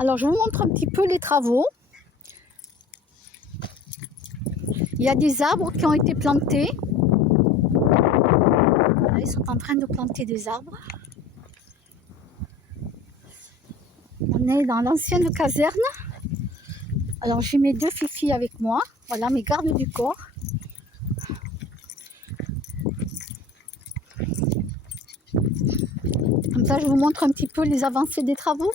Alors, je vous montre un petit peu les travaux. Il y a des arbres qui ont été plantés. Voilà, ils sont en train de planter des arbres. On est dans l'ancienne caserne. Alors, j'ai mes 2 filles avec moi. Voilà, mes gardes du corps. Comme ça, je vous montre un petit peu les avancées des travaux.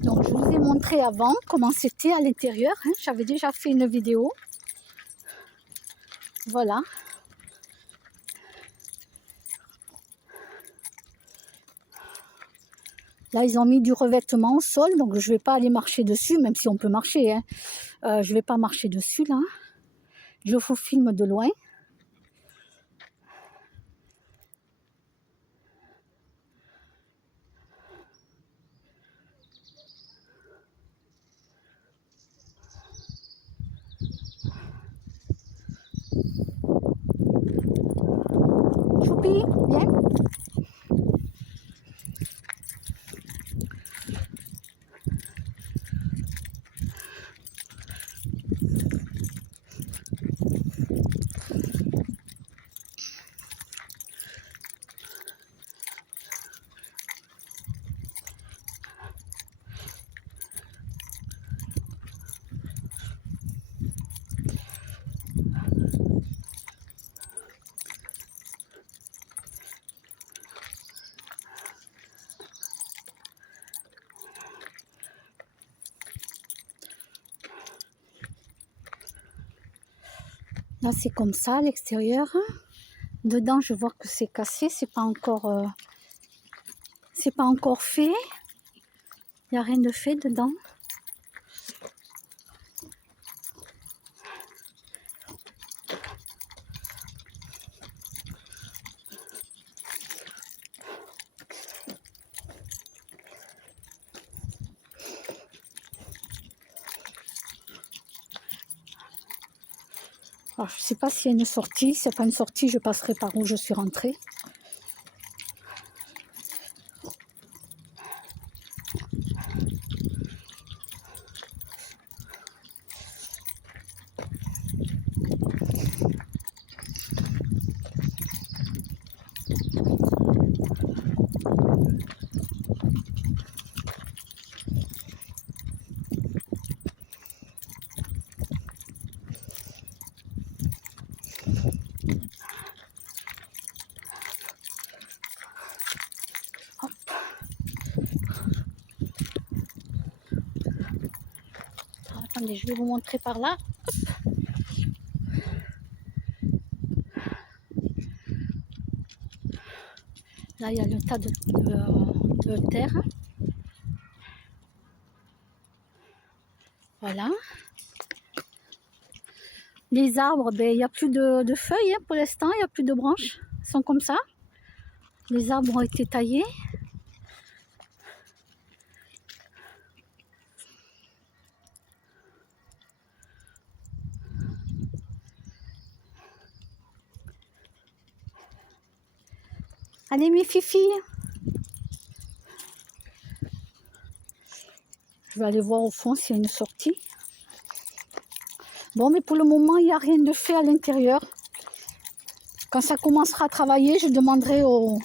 Donc, je vous ai montré avant comment c'était à l'intérieur. Hein. J'avais déjà fait une vidéo. Voilà. Là, ils ont mis du revêtement au sol, donc je ne vais pas aller marcher dessus, même si on peut marcher. Hein. Je ne vais pas marcher dessus, là. Je vous filme de loin. Choupi, viens. Là, c'est comme ça à l'extérieur. Dedans, je vois que c'est cassé. C'est pas encore fait. Il n'y a rien de fait dedans. Alors, je ne sais pas s'il y a une sortie. Si n'y a pas une sortie, je passerai par où je suis rentrée. Hop. Alors, attendez, je vais vous montrer par là. Hop. Là, il y a le tas de terre. Voilà. Les arbres, ben, il n'y a plus de feuilles hein, pour l'instant, il n'y a plus de branches. Ils sont comme ça. Les arbres ont été taillés. Allez, mes filles. Je vais aller voir au fond s'il y a une sortie. Bon, mais pour le moment, il n'y a rien de fait à l'intérieur. Quand ça commencera à travailler, je demanderai aux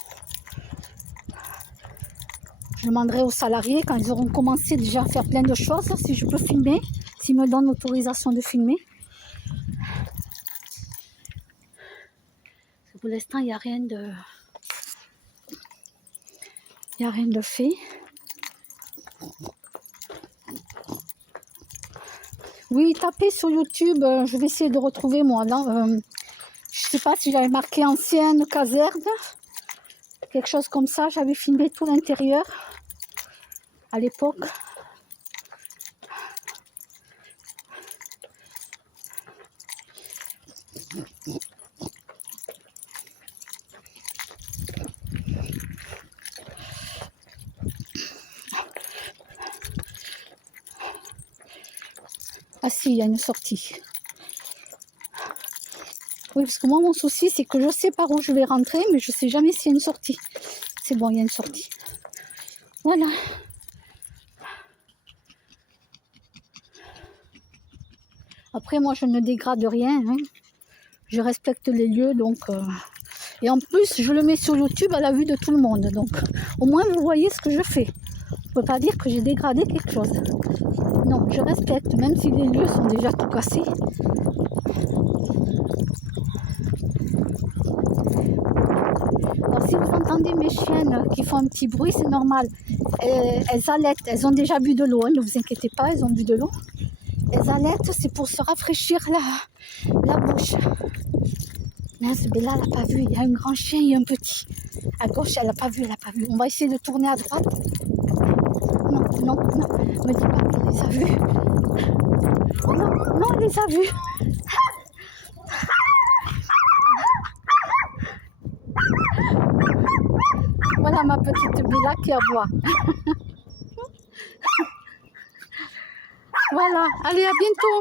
salariés, quand ils auront commencé déjà à faire plein de choses, si je peux filmer, s'ils me donnent l'autorisation de filmer. Pour l'instant, il n'y a rien de... Il n'y a rien de fait. Oui, tapez sur YouTube, je vais essayer de retrouver moi. Là, je sais pas si j'avais marqué ancienne caserne, quelque chose comme ça. J'avais filmé tout l'intérieur à l'époque. Ah si, il y a une sortie. Oui, parce que moi, mon souci, c'est que je sais par où je vais rentrer, mais je sais jamais s'il y a une sortie. C'est bon, il y a une sortie. Voilà. Après, moi, je ne dégrade rien. Hein. Je respecte les lieux, donc... Et en plus, je le mets sur YouTube à la vue de tout le monde. Donc, au moins, vous voyez ce que je fais. On ne peut pas dire que j'ai dégradé quelque chose. Non, je respecte, même si les lieux sont déjà tout cassés. Alors, si vous entendez mes chiennes qui font un petit bruit, c'est normal. Elles allaitent, elles ont déjà bu de l'eau, hein, ne vous inquiétez pas, elles ont bu de l'eau. Elles allaitent, c'est pour se rafraîchir la bouche. Mince, Bella, elle n'a pas vu, il y a un grand chien et un petit. À gauche, elle n'a pas vu, elle n'a pas vu. On va essayer de tourner à droite. Non, non, non, me dis pas qu'elle les a vus. Non, non, elle les a vus. Voilà ma petite Bella qui aboie. Voilà, allez, à bientôt.